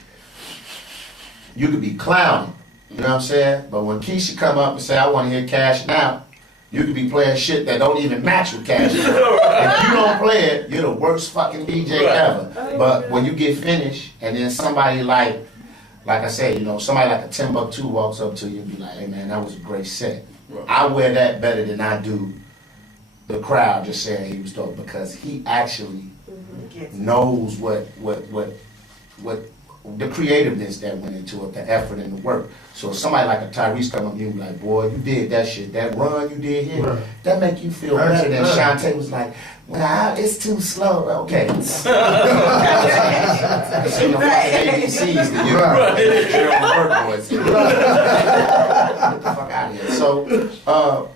You could be clowning, you know what I'm saying? But when Keisha come up and say, I want to hear Cash Now, you could be playing shit that don't even match with Cash Now. If you don't play it, you're the worst fucking DJ ever. But when you get finished, and then somebody like I say, you know, somebody like a Timbuktu walks up to you and be like, hey man, that was a great set. I wear that better than I do the crowd just saying he was dope because he actually knows what the creativeness that went into it, the effort and the work. So if somebody like a Tyrese come up to you and like, boy, you did that shit, that run you did here, Right. that make you feel better than Shantae was like, well, it's too slow. Okay. It's ain't no fucking ABCs to you. You're on work, boys. Get the fuck out of here. So,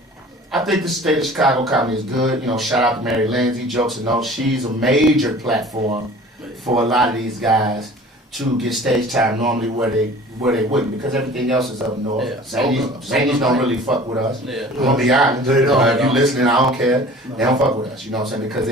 I think the state of Chicago comedy is good. You know, shout out to Mary Lindsay, jokes and notes. She's a major platform for a lot of these guys to get stage time normally where they wouldn't, because everything else is up north. Yeah. Zanies don't really fuck with us. Yeah. I'm gonna be honest. They don't. If you listening, I don't care. They don't fuck with us. You know what I'm saying? Because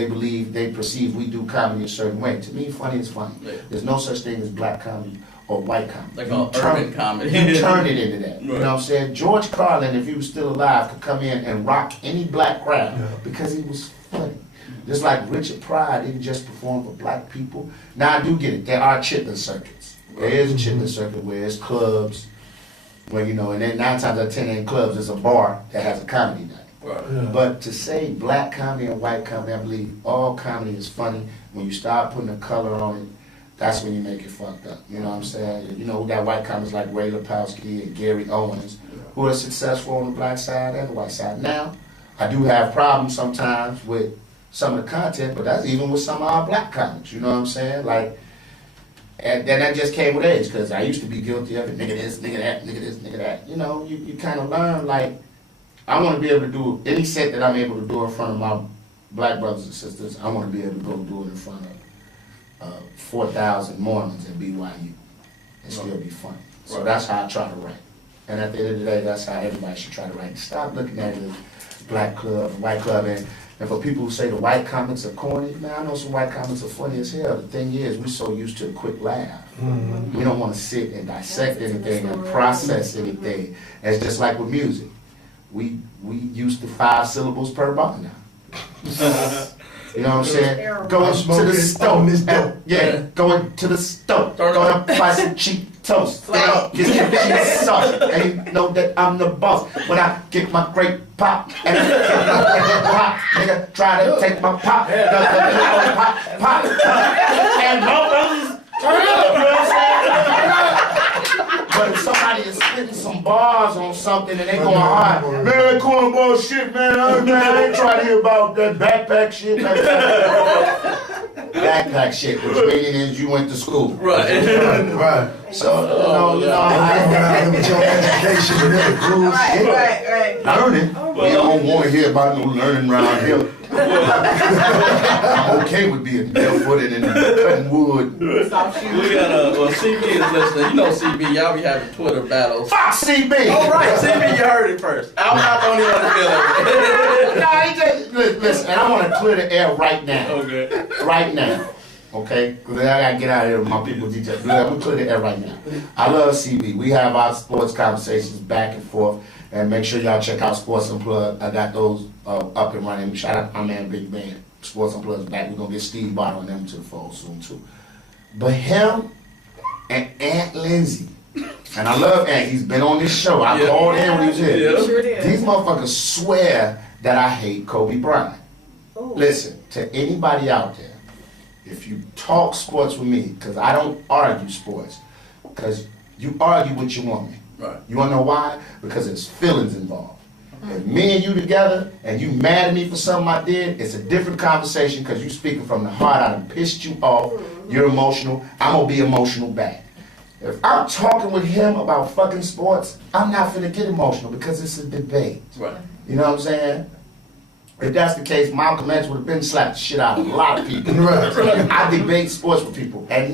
they perceive we do comedy a certain way. To me, funny is funny. Yeah. There's no such thing as black comedy or white comedy. They call You urban comedy. You turn it into that. You Right. know what I'm saying? George Carlin, if he was still alive, could come in and rock any black crowd Yeah. because he was funny. Just like Richard Pryor didn't just perform for black people. Now I do get it. There are chitlin circuits. There is a chitlin circuit where it's clubs, where you know, and then 9 times out of 10 in clubs there's a bar that has a comedy night. Right. Yeah. But to say black comedy and white comedy, I believe all comedy is funny. When you start putting a color on it, that's when you make it fucked up. You know what I'm saying? You know, we got white comics like Ray Lapowski and Gary Owens, who are successful on the black side and the white side. Now, I do have problems sometimes with some of the content, but that's even with some of our black comics. You know what I'm saying? Like, and then that just came with age, because I used to be guilty of it. Nigga this, nigga that, nigga this, nigga that. You know, you kind of learn, like, I want to be able to do any set that I'm able to do in front of my black brothers and sisters. I want to be able to go do it in front of 4,000 Mormons at BYU and still be funny. So Right. that's how I try to write. And at the end of the day, that's how everybody should try to write. Stop looking at it as black club, white club, and for people who say the white comics are corny, man, I know some white comics are funny as hell. The thing is, we're so used to a quick laugh. We don't want to sit and dissect anything and process anything. It's just like with music. We used to 5 syllables per bar now. You know what I'm saying? Going to the stove. Yeah, going to the stove. Going up, buy some cheap toast. Get some cheese sauce. And you know that I'm the boss. When I get my great pop, and I get my great pop, nigga, try to take my pop. Pop. And no brothers, turn up, you know what I'm saying? But if somebody is spitting some bars on something and they going hard, man, that cornball shit, man, I ain't trying to hear about that backpack shit. Backpack shit, which means you went to school. Right. Right. So, you know, I with your education and every rules. Right. learn it. We don't want to hear about no learning around here. I'm okay with being barefooted and cutting wood. We got CB is listening. You know CB, y'all be having Twitter battles. Fuck CB! Oh right, CB, you heard it first. I'm not the only one to feel it. No, he just, listen, and I want to clear the air right now. Okay. Right now. Okay? Because I got to get out of here with my people details. I'm going to clear the air right now. I love CB. We have our sports conversations back and forth. And make sure y'all check out Sports Unplugged. I got those up and running. Shout out to my man Big Ben. Sports Unplugged is back. We're going to get Steve Bottle and them to the fold soon too. But him and Aunt Lindsay, and I love Aunt. He's been on this show. I called in when he was here. Yeah. Sure did. These motherfuckers swear that I hate Kobe Bryant. Ooh. Listen, to anybody out there, if you talk sports with me, because I don't argue sports, because you argue with your woman. Right. You wanna know why? Because there's feelings involved. If me and you together and you mad at me for something I did, it's a different conversation because you speaking from the heart. I done pissed you off. You're emotional. I'm gonna be emotional back. If I'm talking with him about fucking sports, I'm not finna get emotional because it's a debate. Right. You know what I'm saying? If that's the case, Malcolm X would have been slapped the shit out of a lot of people. Right. I debate sports with people, and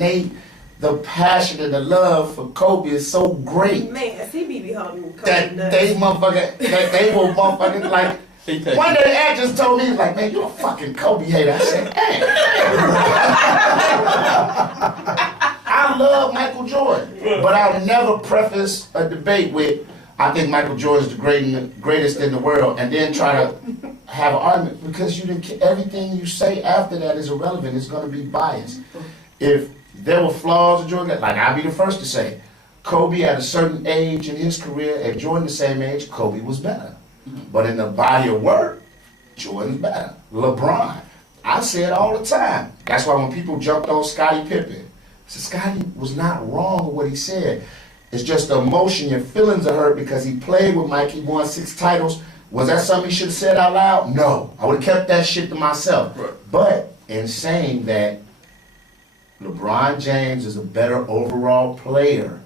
the passion and the love for Kobe is so great Man, CB be holding that they motherfucker, they will motherfucking like. One day, the Ed just told me, like, man, you a fucking Kobe hater. I said, hey. I love Michael Jordan, but I'll never preface a debate with, I think Michael Jordan's the greatest in the world, and then try to have an argument, because everything you say after that is irrelevant. It's going to be biased. If there were flaws in Jordan, like I'd be the first to say, Kobe at a certain age in his career, at Jordan the same age, Kobe was better. But in the body of work, Jordan's better. LeBron. I say it all the time. That's why when people jumped on Scottie Pippen, I said Scottie was not wrong with what he said. It's just the emotion, your feelings are hurt because he played with Mike, he won 6 titles. Was that something he should have said out loud? No. I would have kept that shit to myself. Right. But in saying that, LeBron James is a better overall player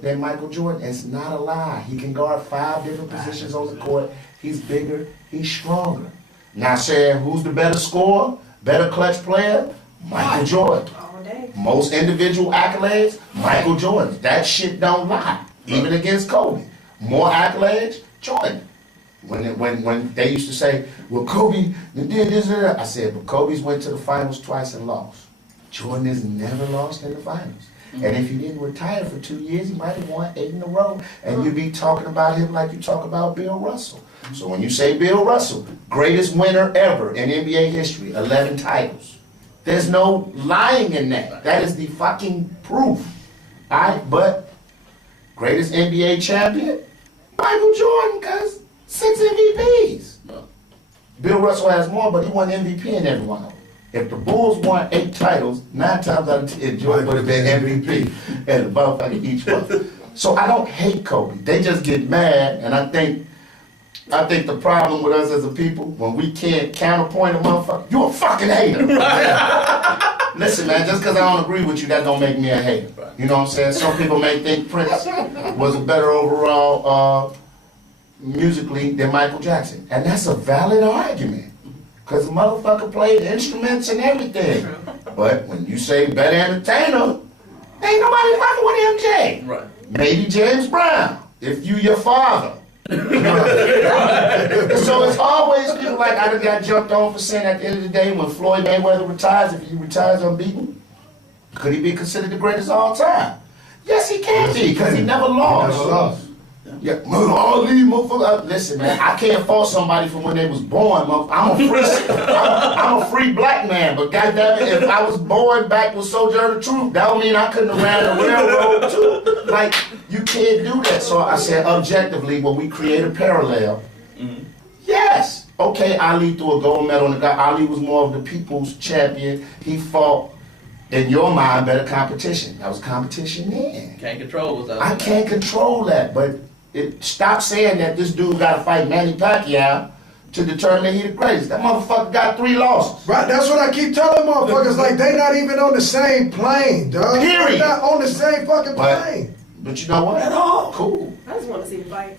than Michael Jordan, it's not a lie. He can guard 5 different positions on the court. He's bigger, he's stronger. Now saying who's the better scorer, better clutch player? Michael Jordan. All day. Most individual accolades, Michael Jordan. That shit don't lie, even against Kobe. More accolades, Jordan. When they used to say, well, Kobe did this and that, I said, but Kobe's went to the finals twice and lost. Jordan has never lost in the finals. And if he didn't retire for 2 years, he might have won 8 in a row. And you'd be talking about him like you talk about Bill Russell. So when you say Bill Russell, greatest winner ever in NBA history, 11 titles. There's no lying in that. That is the fucking proof. But greatest NBA champion, Michael Jordan, cause 6 MVPs. Bill Russell has more, but he won MVP in every one of them. If the Bulls won 8 titles, 9 times out of 10, Jordan would have been MVP and the motherfucker each one. So I don't hate Kobe. They just get mad, and I think the problem with us as a people, when we can't counterpoint a motherfucker, you a fucking hater. Listen, man, just because I don't agree with you, that don't make me a hater. You know what I'm saying? Some people may think Prince was a better overall musically than Michael Jackson. And that's a valid argument. Because the motherfucker played instruments and everything. But when you say better entertainer, ain't nobody fucking with MJ. Right. Maybe James Brown, if you your father. So it's always people like I done got jumped on for saying at the end of the day when Floyd Mayweather retires, if he retires unbeaten, could he be considered the greatest of all time? Yes, he can be, because he never lost. Never lost. Yeah, Ali, motherfucker. Listen, man, I can't fault somebody from when they was born. I'm a free black man, but goddamn it, if I was born back with Soldier of the Truth, that don't mean I couldn't have ran the railroad too. Like, you can't do that. So I said, objectively, when we create a parallel, yes, okay, Ali threw a gold medal on the guy. Ali was more of the people's champion. He fought, in your mind, better competition. That was competition then. Can't control what's out I can't control that, but stop saying that this dude got to fight Manny Pacquiao to determine that he the greatest. That motherfucker got 3 losses. Right, that's what I keep telling motherfuckers. Like, they not even on the same plane, dog. Period. They not on the same fucking plane. But you know what? At all. Cool. I just want to see the fight.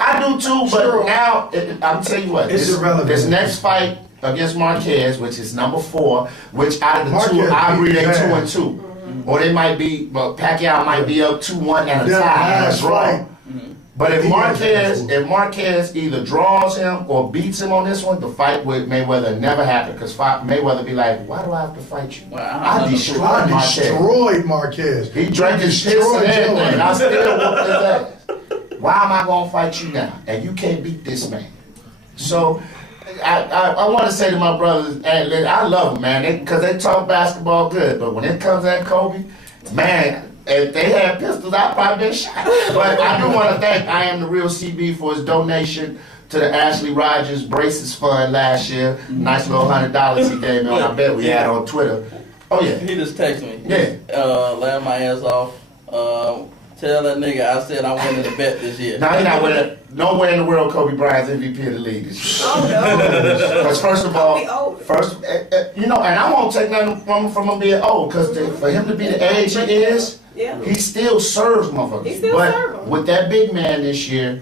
I do too, but Sure. now, I'm tell you what. It's irrelevant. This next fight against Marquez, which is number 4, which out of the Marquez 2, I agree they beat 2-2. Or they might be, well, Pacquiao might be up 2-1 and a tie and a draw. But if Marquez either draws him or beats him on this one, the fight with Mayweather never happened. Because Mayweather be like, why do I have to fight you? Well, I destroyed Marquez. Destroyed Marquez. He drank his piss and everything, and I still whooped his ass. Why am I gonna fight you now? And you can't beat this man. So I want to say to my brothers, I love them, man, because they talk basketball good. But when it comes at Kobe, man, if they had pistols, I'd probably been shot. But I do want to thank I Am the Real CB for his donation to the Ashley Rogers Braces Fund last year. Nice little $100 he gave me on, I bet we had on Twitter. Oh yeah. He just texted me. Yeah. Laugh my ass off. Tell that nigga I said I'm winning the bet this year. Now he not winning. Nowhere in the world Kobe Bryant's MVP of the league this year. Oh no. Because first of all, Kobe old. and I won't take nothing from him being old. Because for him to be the age he is, Yeah. he still serves motherfuckers. He still but serve 'em. with that big man this year,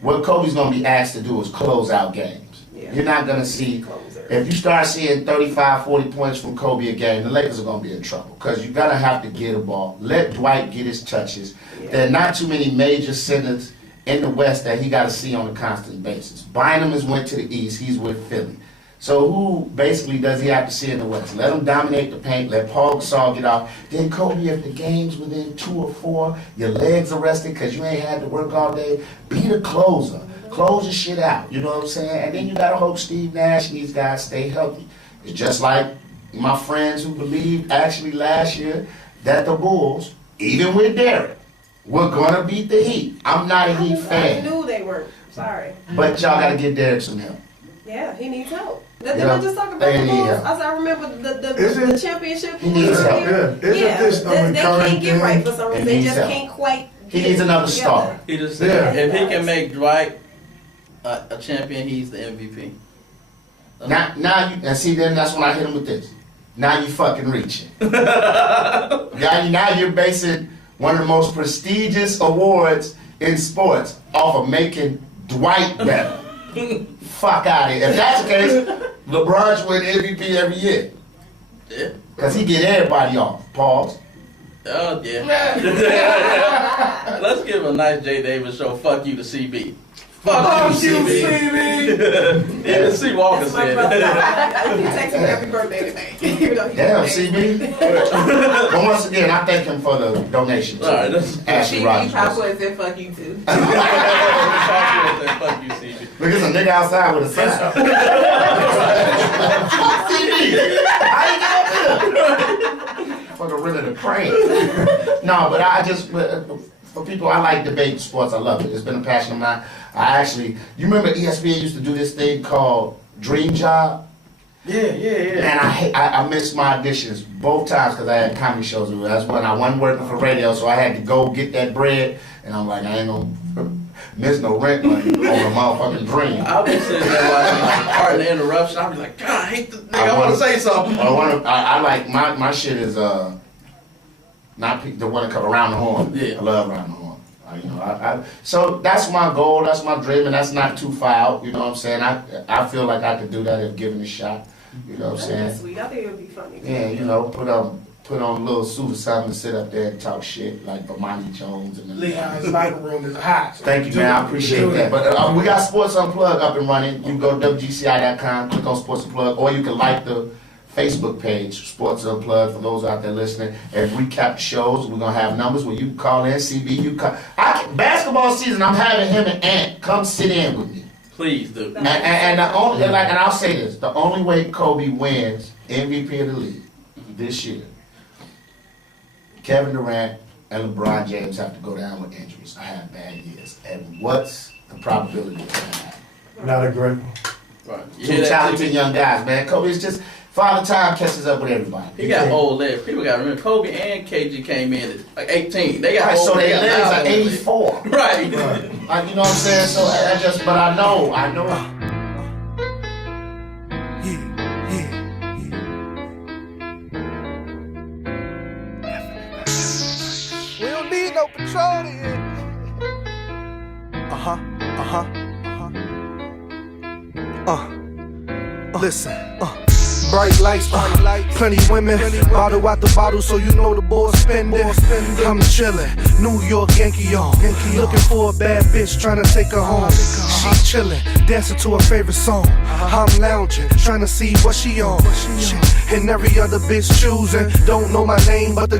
what Kobe's gonna be asked to do is close out games. Yeah. You're not gonna see. Closer. If you start seeing 35, 40 points from Kobe a game, the Lakers are going to be in trouble because you're going to have to get a ball. Let Dwight get his touches. Yeah. There are not too many major centers in the West that he got to see on a constant basis. Bynum has went to the East. He's with Philly. So who basically does he have to see in the West? Let him dominate the paint. Let Paul Gasol get off. Then Kobe, if the game's within 2 or 4, your legs are rested because you ain't had to work all day, be the closer. Close your shit out, you know what I'm saying? And then you gotta hope Steve Nash and these guys stay healthy. It's just like my friends who believed actually last year that the Bulls, even with Derek, were gonna beat the Heat. I'm not a Heat I fan. knew they weren't. Sorry. But y'all gotta get Derek some help. Yeah, he needs help. Didn't Yeah. I just talk about They the need Bulls? help. I remember Is the it? championship. He needs help. Yeah. Isn't this a they recurring can't get thing? right for some reason. He They needs just help. can't quite. He get needs another together. star. He just Yeah. said if he can make Dwight a champion, he's the MVP. Now you and see then that's when I hit him with this. Now you fucking reaching. now you're basing one of the most prestigious awards in sports off of making Dwight better. Fuck out of here. If that's the case, LeBron should win MVP every year. Yeah. Cause he get everybody off. Pause. Oh yeah. Let's give a nice J. Davis show. Fuck you to CB. Fuck you, CB. Even C. Walker That's my said brother. it. He texts me happy birthday today. Even though he Damn, birthday. CB. But once again, I thank him for the donation. All right, that's Ashley CB Rogers. Papa said fuck you too. Fuck you, CB. Look, there's a nigga outside with a sign. CB, how you get up here? For the rid of the crane. No, but I just, for people, I like debate sports. I love it. It's been a passion of mine. You remember ESPN used to do this thing called Dream Job? Yeah. And I missed my auditions both times because I had comedy shows. That's when I wasn't working for radio, so I had to go get that bread. And I'm like, I ain't gonna miss no rent money on a motherfucking dream. I'll be sitting there watching like Pardon the Interruption. I'll be like, God, I hate this nigga. I want to say something. I like my shit is not the one that come around the horn. Yeah. I love around the horn. So that's my goal. That's my dream, and that's not too far out. You know what I'm saying? I feel like I could do that if given a shot. You know what I'm That's saying? sweet. I think it would be funny. Yeah, you know, put on a little suit or something and sit up there and talk shit like Bomani Jones and Leon's lighting room is hot. Thank you, man. I appreciate that. But we got Sports Unplugged up and running. You can go to WGCI.com, click on Sports Unplugged, or you can like the Facebook page, Sports Unplugged, for those out there listening, and recap shows. We're going to have numbers where you can call in, CB, basketball season, I'm having him and Ant come sit in with me. Please do. And I'll say this, the only way Kobe wins MVP of the league this year, Kevin Durant and LeBron James have to go down with injuries. I have bad years. And what's the probability of that? Not a great one. Right. You Two hear that, talented CB? young guys, man. Kobe's just, Father Time catches up with everybody. He got old legs. People got to remember, Kobe and KG came in at like 18. They got Right, old so their legs. legs are 84. Right. You know what I'm saying? So but I know. We don't need no patrol here. Listen. Bright lights, plenty women, bottle out the bottle, so you know the boys spending. I'm chillin', New York Yankee on, looking for a bad bitch, tryna take her home. She chillin', dancing to her favorite song. I'm lounging, tryna see what she on. And every other bitch choosing, don't know my name, but the